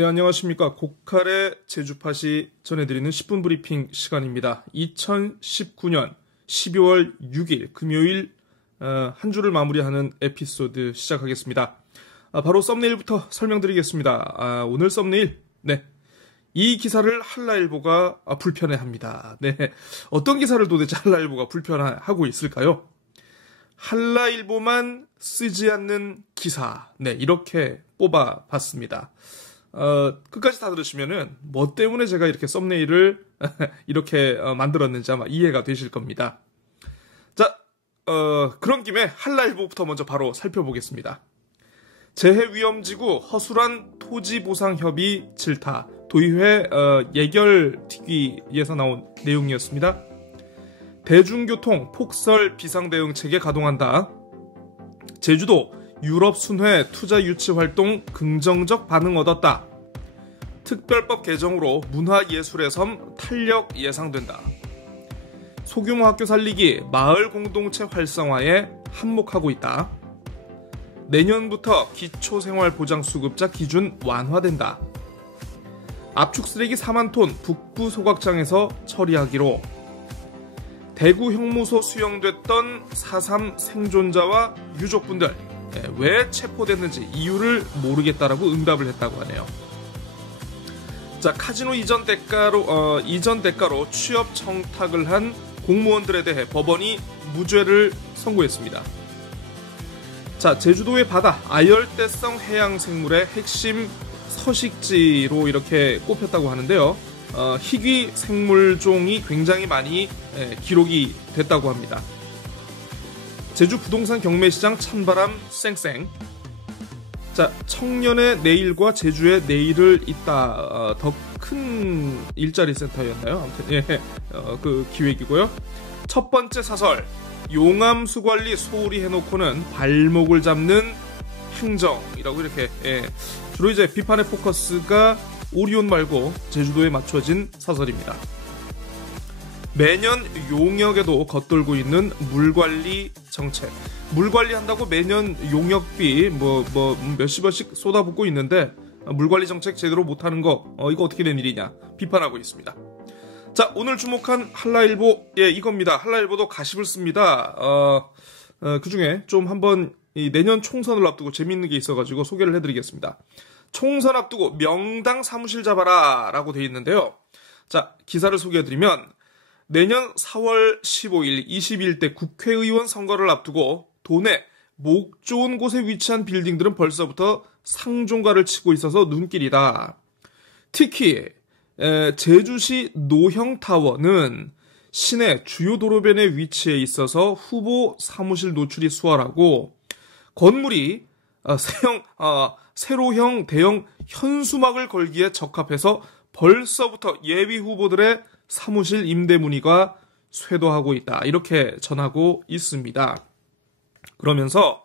네, 안녕하십니까. 고칼의 제주팟이 전해드리는 10분 브리핑 시간입니다. 2019년 12월 6일 금요일 한 주를 마무리하는 에피소드 시작하겠습니다. 바로 썸네일부터 설명드리겠습니다. 오늘 썸네일, 네, 이 기사를 한라일보가 불편해합니다. 네, 어떤 기사를 도대체 한라일보가 불편하고 있을까요? 한라일보만 쓰지 않는 기사, 네, 이렇게 뽑아봤습니다. 끝까지 다 들으시면은 뭐 때문에 제가 이렇게 썸네일을 이렇게 만들었는지 아마 이해가 되실 겁니다. 자, 그런 김에 한라일보부터 먼저 바로 살펴보겠습니다. 재해위험지구 허술한 토지보상협의 질타, 도의회 예결특위에서 나온 내용이었습니다. 대중교통 폭설 비상대응체계 가동한다. 제주도 유럽 순회 투자 유치 활동 긍정적 반응 얻었다. 특별법 개정으로 문화예술의 섬 탄력 예상된다. 소규모 학교 살리기 마을 공동체 활성화에 한몫하고 있다. 내년부터 기초생활보장수급자 기준 완화된다. 압축쓰레기 4만 톤 북부 소각장에서 처리하기로. 대구 형무소 수용됐던 4.3 생존자와 유족분들 왜 체포됐는지 이유를 모르겠다라고 응답을 했다고 하네요. 자, 카지노 이전 대가로 취업 청탁을 한 공무원들에 대해 법원이 무죄를 선고했습니다. 자, 제주도의 바다 아열대성 해양생물의 핵심 서식지로 이렇게 꼽혔다고 하는데요. 희귀 생물종이 굉장히 많이 기록이 됐다고 합니다. 제주 부동산 경매시장 찬바람 쌩쌩. 자, 청년의 내일과 제주의 내일을 잇다. 더 큰 일자리 센터였나요? 아무튼 예, 그 기획이고요. 첫 번째 사설, 용암수 관리 소홀히 해놓고는 발목을 잡는 행정이라고 이렇게 주로 이제 비판의 포커스가 오리온 말고 제주도에 맞춰진 사설입니다. 매년 용역에도 겉돌고 있는 물관리 정책. 물관리 한다고 매년 용역비 몇십억씩 쏟아붓고 있는데 물관리 정책 제대로 못하는 거 이거 어떻게 된 일이냐 비판하고 있습니다. 자, 오늘 주목한 한라일보 이겁니다. 한라일보도 가십을 씁니다. 그중에 좀 한번 이 내년 총선을 앞두고 재밌는 게 있어가지고 소개를 해드리겠습니다. 총선 앞두고 명당 사무실 잡아라 라고 돼 있는데요. 자, 기사를 소개해드리면 내년 4월 15일 21대 국회의원 선거를 앞두고 도내 목 좋은 곳에 위치한 빌딩들은 벌써부터 상종가를 치고 있어서 눈길이다. 특히 제주시 노형타워는 시내 주요 도로변에 위치해 있어서 후보 사무실 노출이 수월하고 건물이 세로형 대형 현수막을 걸기에 적합해서 벌써부터 예비 후보들의 사무실 임대 문의가 쇄도하고 있다. 이렇게 전하고 있습니다. 그러면서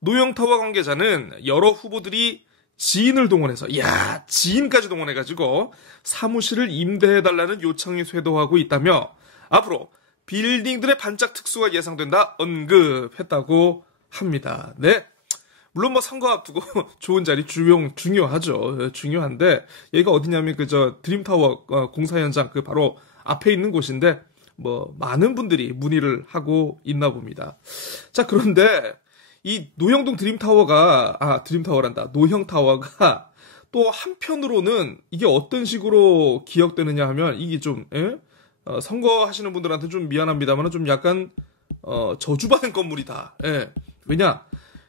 노형타워 관계자는 여러 후보들이 지인을 동원해서, 지인까지 동원해가지고 사무실을 임대해달라는 요청이 쇄도하고 있다며 앞으로 빌딩들의 반짝 특수가 예상된다 언급했다고 합니다. 네. 물론 선거 앞두고 좋은 자리 중요하죠. 중요한데 여기가 어디냐면 드림타워 공사 현장 바로 앞에 있는 곳인데 많은 분들이 문의를 하고 있나 봅니다. 자, 그런데 이 노형동 노형타워가 또 한편으로는 이게 어떤 식으로 기억되느냐 하면 이게 좀 선거하시는 분들한테 좀 미안합니다만 좀 약간 저주받은 건물이다. 왜냐?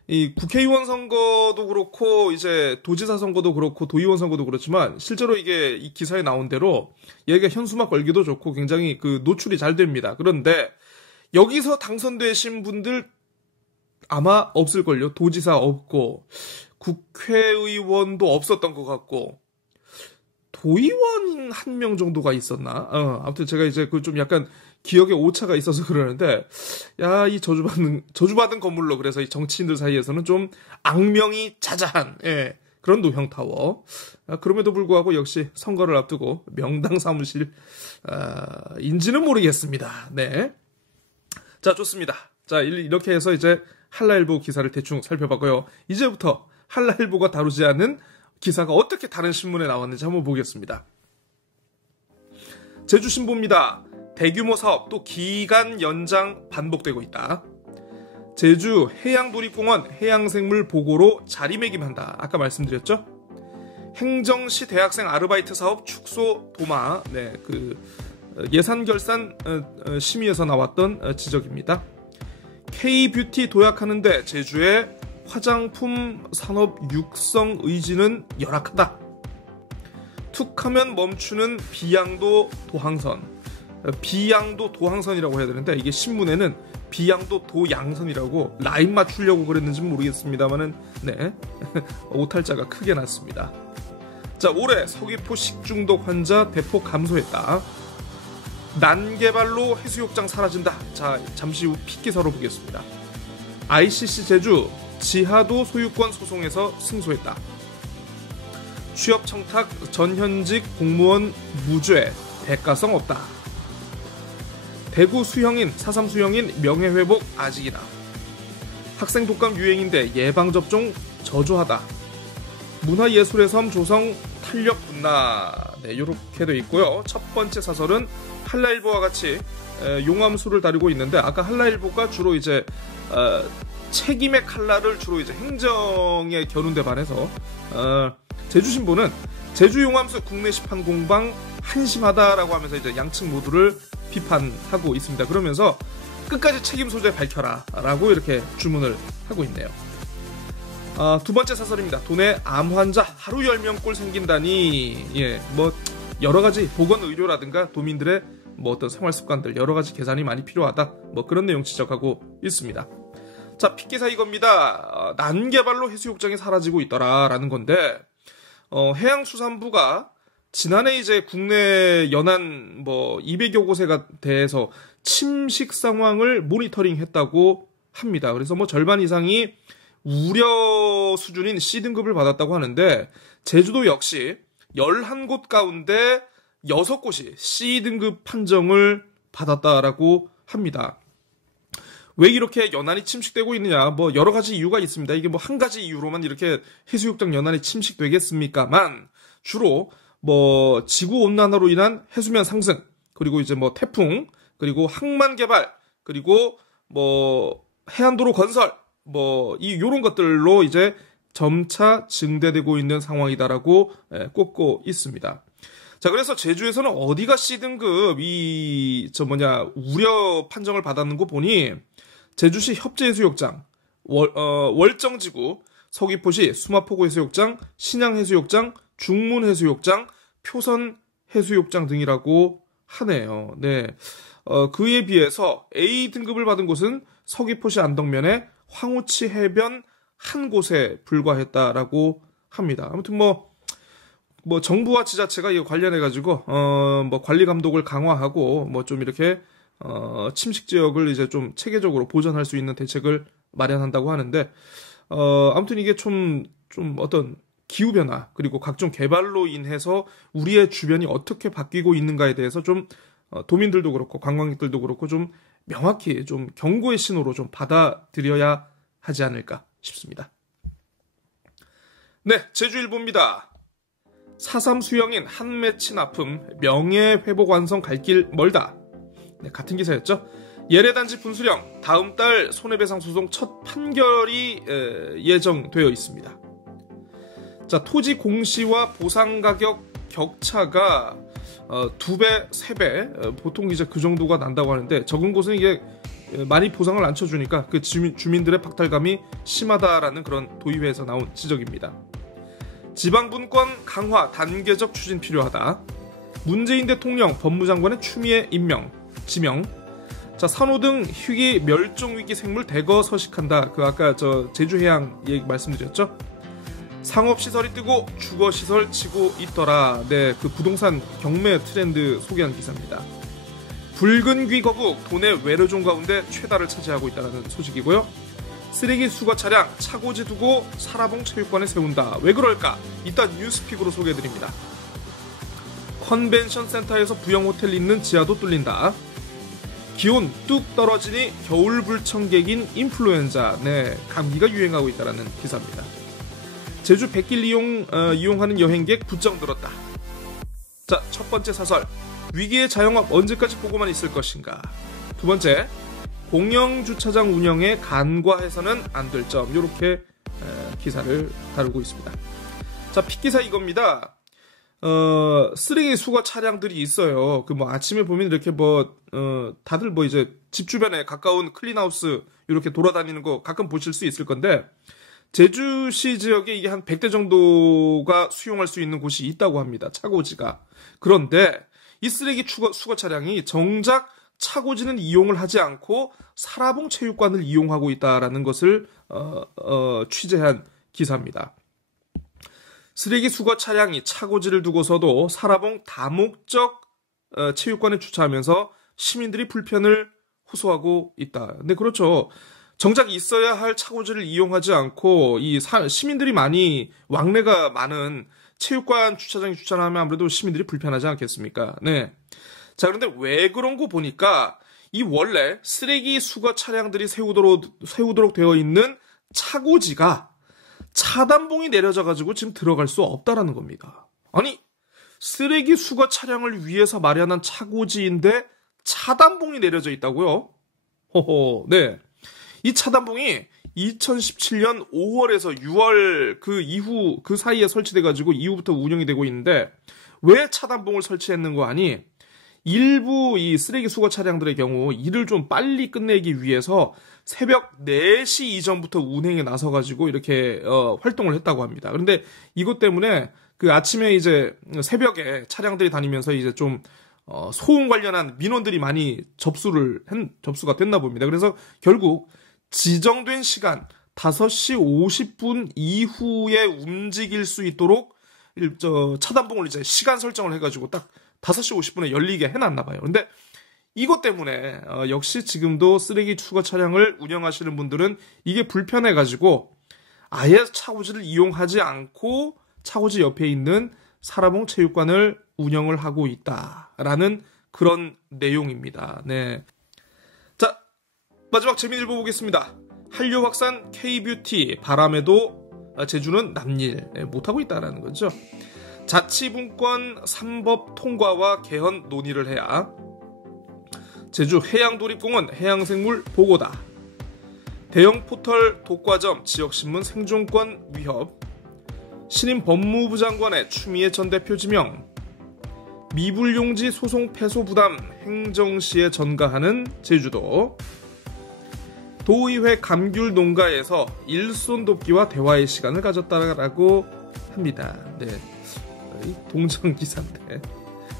이 국회의원 선거도 그렇고 이제 도지사 선거도 그렇고 도의원 선거도 그렇지만 실제로 이게 이 기사에 나온 대로 얘가 현수막 걸기도 좋고 굉장히 노출이 잘 됩니다. 그런데 여기서 당선되신 분들 아마 없을걸요. 도지사 없고 국회의원도 없었던 것 같고 도의원 한 명 정도가 있었나? 아무튼 제가 이제 좀 약간 기억에 오차가 있어서 그러는데, 이 저주받은 건물로 그래서 이 정치인들 사이에서는 좀 악명이 자자한, 그런 노형타워. 그럼에도 불구하고 역시 선거를 앞두고 명당 사무실, 인지는 모르겠습니다. 네. 자, 좋습니다. 자, 이렇게 해서 이제 한라일보 기사를 대충 살펴봤고요. 이제부터 한라일보가 다루지 않은 기사가 어떻게 다른 신문에 나왔는지 한번 보겠습니다. 제주신보입니다. 대규모 사업 또 기간 연장 반복되고 있다. 제주 해양도립공원 해양생물 보고로 자리매김한다. 아까 말씀드렸죠? 행정시 대학생 아르바이트 사업 축소 도마. 네, 그 예산 결산 심의에서 나왔던 지적입니다. K뷰티 도약하는데 제주의 화장품 산업 육성 의지는 열악하다. 툭하면 멈추는 비양도 도항선. 비양도 도항선이라고 해야 되는데 이게 신문에는 비양도 도양선이라고 라인 맞추려고 그랬는지는 모르겠습니다만은 네 오탈자가 크게 났습니다. 자, 올해 서귀포 식중독 환자 대폭 감소했다. 난개발로 해수욕장 사라진다. 자, 잠시 후 핏기사로 보겠습니다. ICC 제주 지하도 소유권 소송에서 승소했다. 취업 청탁 전현직 공무원 무죄 대가성 없다. 대구 수형인 4.3 수형인 명예회복 아직이다. 학생 독감 유행인데 예방접종 저조하다. 문화예술의 섬 조성 탄력 분나. 네, 이렇게 되어 있고요. 첫 번째 사설은 한라일보와 같이 용암수를 다루고 있는데 아까 한라일보가 주로 이제 책임의 칼날을 주로 이제 행정에 겨눈 데 반해서 제주신보는 제주 용암수 국내 시판 공방 한심하다라고 하면서 이제 양측 모두를 비판하고 있습니다. 그러면서 끝까지 책임 소재 밝혀라 라고 이렇게 주문을 하고 있네요. 두 번째 사설입니다. 도내 암 환자 하루 10명꼴 생긴다니. 예, 뭐 여러 가지 보건 의료라든가 도민들의 뭐 어떤 생활 습관들 여러 가지 개선이 많이 필요하다. 뭐 그런 내용 지적하고 있습니다. 자, 핏기사 이겁니다. 난개발로 해수욕장이 사라지고 있더라라는 건데 해양수산부가 지난해 이제 국내 연안 뭐 200여 곳에 대해서 침식 상황을 모니터링했다고 합니다. 그래서 뭐 절반 이상이 우려 수준인 C등급을 받았다고 하는데 제주도 역시 11곳 가운데 6곳이 C등급 판정을 받았다라고 합니다. 왜 이렇게 연안이 침식되고 있느냐? 뭐 여러 가지 이유가 있습니다. 이게 뭐 한 가지 이유로만 이렇게 해수욕장 연안이 침식되겠습니까만 주로 뭐 지구 온난화로 인한 해수면 상승, 그리고 이제 뭐 태풍, 그리고 항만 개발, 그리고 뭐 해안도로 건설, 뭐 요런 것들로 이제 점차 증대되고 있는 상황이다라고 꼽고 있습니다. 자, 그래서 제주에서는 어디가 C등급 우려 판정을 받았는 거 보니 제주시 협재해수욕장, 월정지구, 서귀포시 수마포구해수욕장, 신양해수욕장, 중문해수욕장, 표선해수욕장 등이라고 하네요. 네, 그에 비해서 A등급을 받은 곳은 서귀포시 안덕면의 황우치 해변 한 곳에 불과했다라고 합니다. 아무튼 뭐 정부와 지자체가 이거 관련해가지고 뭐 관리 감독을 강화하고 뭐 좀 이렇게 침식 지역을 이제 좀 체계적으로 보전할 수 있는 대책을 마련한다고 하는데 아무튼 이게 좀 어떤 기후 변화 그리고 각종 개발로 인해서 우리의 주변이 어떻게 바뀌고 있는가에 대해서 좀 도민들도 그렇고 관광객들도 그렇고 좀 명확히 좀 경고의 신호로 좀 받아들여야 하지 않을까 싶습니다. 네, 제주일보입니다. 4.3 수형인 한 맺힌 아픔 명예회복 완성 갈 길 멀다. 네, 같은 기사였죠. 예래단지 분수령 다음 달 손해배상 소송 첫 판결이 예정되어 있습니다. 자, 토지 공시와 보상 가격 격차가 2배, 3배 보통 이제 그 정도가 난다고 하는데 적은 곳은 이게 많이 보상을 안 쳐주니까 그 주민들의 박탈감이 심하다라는 그런 도의회에서 나온 지적입니다. 지방분권 강화 단계적 추진 필요하다. 문재인 대통령 법무장관의 추미애 지명. 자, 산호 등 희귀 멸종위기 생물 대거 서식한다. 그 아까 제주해양 얘기 말씀드렸죠. 상업시설이 뜨고 주거시설 치고 있더라. 네, 그 부동산 경매 트렌드 소개한 기사입니다. 붉은 귀 거북 도내 외래종 가운데 최다를 차지하고 있다는 소식이고요. 쓰레기 수거 차량 차고지 두고 사라봉 체육관에 세운다. 왜 그럴까? 이따 뉴스픽으로 소개해드립니다. 컨벤션 센터에서 부영 호텔 있는 지하도 뚫린다. 기온 뚝 떨어지니 겨울 불청객인 인플루엔자. 네, 감기가 유행하고 있다는 기사입니다. 제주 백길 이용하는 여행객 부쩍 늘었다. 자, 첫 번째 사설. 위기의 자영업 언제까지 보고만 있을 것인가. 두 번째, 공영주차장 운영에 간과해서는 안 될 점. 이렇게 기사를 다루고 있습니다. 자, 픽기사 이겁니다. 쓰레기 수거 차량들이 있어요. 아침에 보면 이렇게 다들 이제 집 주변에 가까운 클린하우스 이렇게 돌아다니는 거 가끔 보실 수 있을 건데, 제주시 지역에 이게 한 100대 정도가 수용할 수 있는 곳이 있다고 합니다. 차고지가. 그런데 이 쓰레기 수거 차량이 정작 차고지는 이용을 하지 않고 사라봉 체육관을 이용하고 있다라는 것을 취재한 기사입니다. 쓰레기 수거 차량이 차고지를 두고서도 사라봉 다목적 체육관에 주차하면서 시민들이 불편을 호소하고 있다. 근데 그렇죠. 정작 있어야 할 차고지를 이용하지 않고 시민들이 많이 왕래가 많은 체육관 주차장에 주차하면 아무래도 시민들이 불편하지 않겠습니까? 네. 자, 그런데 왜 그런 거 보니까 이 원래 쓰레기 수거 차량들이 세우도록 되어 있는 차고지가 차단봉이 내려져가지고 지금 들어갈 수 없다라는 겁니다. 아니, 쓰레기 수거 차량을 위해서 마련한 차고지인데 차단봉이 내려져 있다고요? 호호, 네. 이 차단봉이 2017년 5월에서 6월 그 사이에 설치돼가지고 이후부터 운영이 되고 있는데, 왜 차단봉을 설치했는 거 아니? 일부 이 쓰레기 수거 차량들의 경우 일을 좀 빨리 끝내기 위해서 새벽 4시 이전부터 운행에 나서가지고 이렇게 활동을 했다고 합니다. 그런데 이것 때문에 아침에 이제 새벽에 차량들이 다니면서 이제 좀 소음 관련한 민원들이 많이 접수가 됐나 봅니다. 그래서 결국 지정된 시간 5시 50분 이후에 움직일 수 있도록 차단봉을 이제 시간 설정을 해가지고 딱 5시 50분에 열리게 해놨나 봐요. 근데 이것 때문에 역시 지금도 쓰레기 수거 차량을 운영하시는 분들은 이게 불편해가지고 아예 차고지를 이용하지 않고 차고지 옆에 있는 사라봉 체육관을 운영을 하고 있다라는 그런 내용입니다. 네. 자, 마지막 재미를 보겠습니다. 한류 확산 K뷰티 바람에도 제주는 남일 못하고 있다는 거죠. 자치분권 3법 통과와 개헌 논의를 해야 제주 해양도립공원 해양생물 보고다. 대형 포털 독과점 지역신문 생존권 위협. 신임 법무부 장관의 추미애 전 대표 지명. 미불용지 소송 패소 부담 행정시에 전가하는 제주도. 도의회 감귤 농가에서 일손 돕기와 대화의 시간을 가졌다라고 합니다. 네. 동정 기사인데.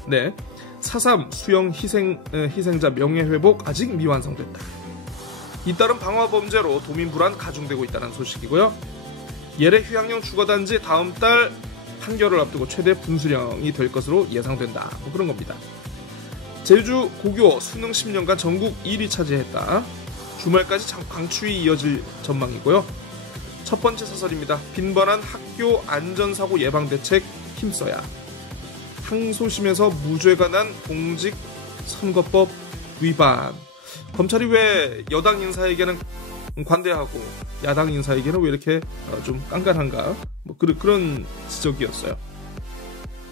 네. 4.3 수영 희생자 명예회복 아직 미완성됐다. 잇따른 방화범죄로 도민불안 가중되고 있다는 소식이고요. 예래 휴양령 주거단지 다음 달 판결을 앞두고 최대 분수령이 될 것으로 예상된다. 그런 겁니다. 제주 고교 수능 10년간 전국 1위 차지했다. 주말까지 강추위 이어질 전망이고요. 첫 번째 사설입니다. 빈번한 학교 안전사고 예방대책 힘써야. 항소심에서 무죄가 난 공직선거법 위반. 검찰이 왜 여당 인사에게는 관대하고 야당 인사에게는 왜 이렇게 좀 깐깐한가? 그런 지적이었어요.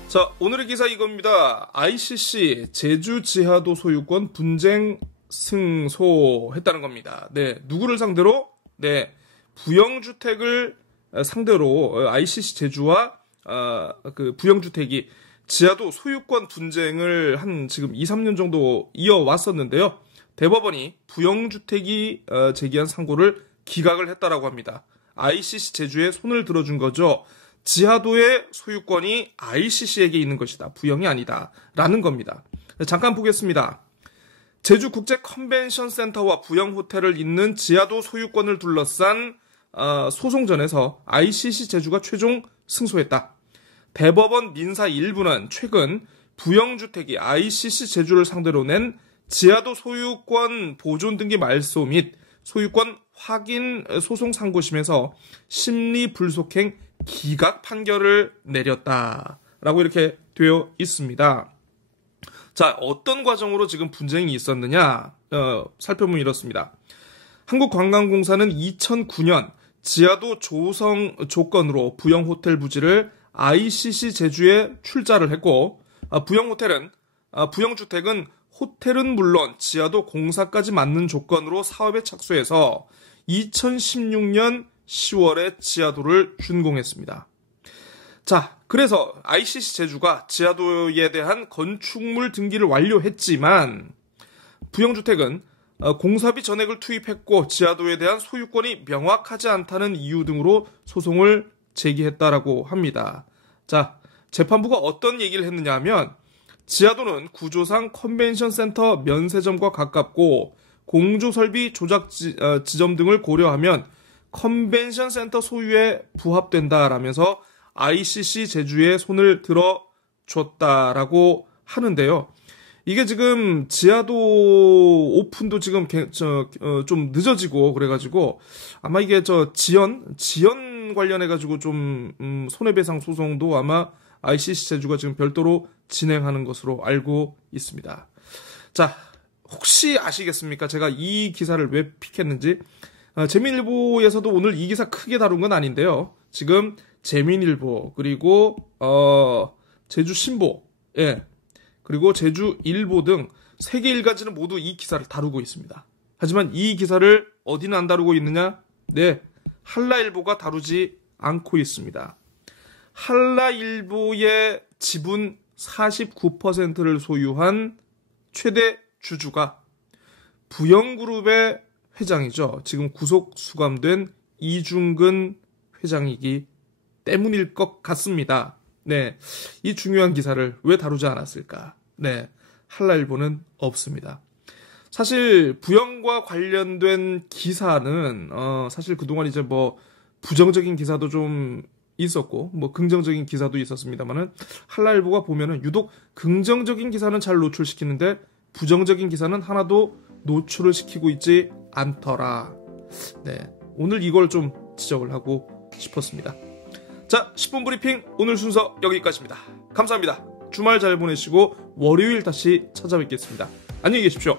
자, 오늘의 기사 이겁니다. ICC 제주 지하도 소유권 분쟁 승소했다는 겁니다. 네, 누구를 상대로? 네, 부영주택을 상대로 ICC 제주와 부영주택이 지하도 소유권 분쟁을 한 지금 2, 3년 정도 이어왔었는데요. 대법원이 부영주택이 제기한 상고를 기각을 했다라고 합니다. ICC 제주에 손을 들어준 거죠. 지하도의 소유권이 ICC에게 있는 것이다. 부영이 아니다. 라는 겁니다. 잠깐 보겠습니다. 제주 국제 컨벤션 센터와 부영 호텔을 잇는 지하도 소유권을 둘러싼 소송전에서 ICC 제주가 최종 승소했다. 대법원 민사 1부는 최근 부영주택이 ICC 제주를 상대로 낸 지하도 소유권 보존 등기 말소 및 소유권 확인 소송 상고심에서 심리 불속행 기각 판결을 내렸다라고 이렇게 되어 있습니다. 자, 어떤 과정으로 지금 분쟁이 있었느냐 살펴보면 이렇습니다. 한국관광공사는 2009년 지하도 조성 조건으로 부영 호텔 부지를 ICC 제주에 출자를 했고, 부영주택은 호텔은 물론 지하도 공사까지 맞는 조건으로 사업에 착수해서 2016년 10월에 지하도를 준공했습니다. 자, 그래서 ICC 제주가 지하도에 대한 건축물 등기를 완료했지만 부영주택은 공사비 전액을 투입했고 지하도에 대한 소유권이 명확하지 않다는 이유 등으로 소송을 제기했다라고 합니다. 자, 재판부가 어떤 얘기를 했느냐 하면 지하도는 구조상 컨벤션 센터 면세점과 가깝고 공조설비 조작 지점 등을 고려하면 컨벤션 센터 소유에 부합된다라면서 ICC 제주에 손을 들어줬다라고 하는데요. 이게 지금 지하도 오픈도 지금 좀 늦어지고 그래가지고 아마 이게 지연 관련해가지고 좀 손해배상 소송도 아마 ICC 제주가 지금 별도로 진행하는 것으로 알고 있습니다. 자, 혹시 아시겠습니까? 제가 이 기사를 왜 픽했는지. 재민일보에서도 오늘 이 기사 크게 다룬 건 아닌데요. 지금 재민일보 그리고 제주신보, 그리고 제주일보 등 세계 일간지는 모두 이 기사를 다루고 있습니다. 하지만 이 기사를 어디는 안 다루고 있느냐? 네, 한라일보가 다루지 않고 있습니다. 한라일보의 지분 49%를 소유한 최대 주주가 부영그룹의 회장이죠. 지금 구속 수감된 이중근 회장이기 때문일 것 같습니다. 네, 이 중요한 기사를 왜 다루지 않았을까? 네, 한라일보는 없습니다. 사실 부영과 관련된 기사는 사실 그동안 이제 뭐 부정적인 기사도 좀 있었고 뭐 긍정적인 기사도 있었습니다만은 한라일보가 보면은 유독 긍정적인 기사는 잘 노출시키는데 부정적인 기사는 하나도 노출을 시키고 있지 않더라. 네, 오늘 이걸 좀 지적을 하고 싶었습니다. 자, 10분 브리핑 오늘 순서 여기까지입니다. 감사합니다. 주말 잘 보내시고 월요일 다시 찾아뵙겠습니다. 안녕히 계십시오.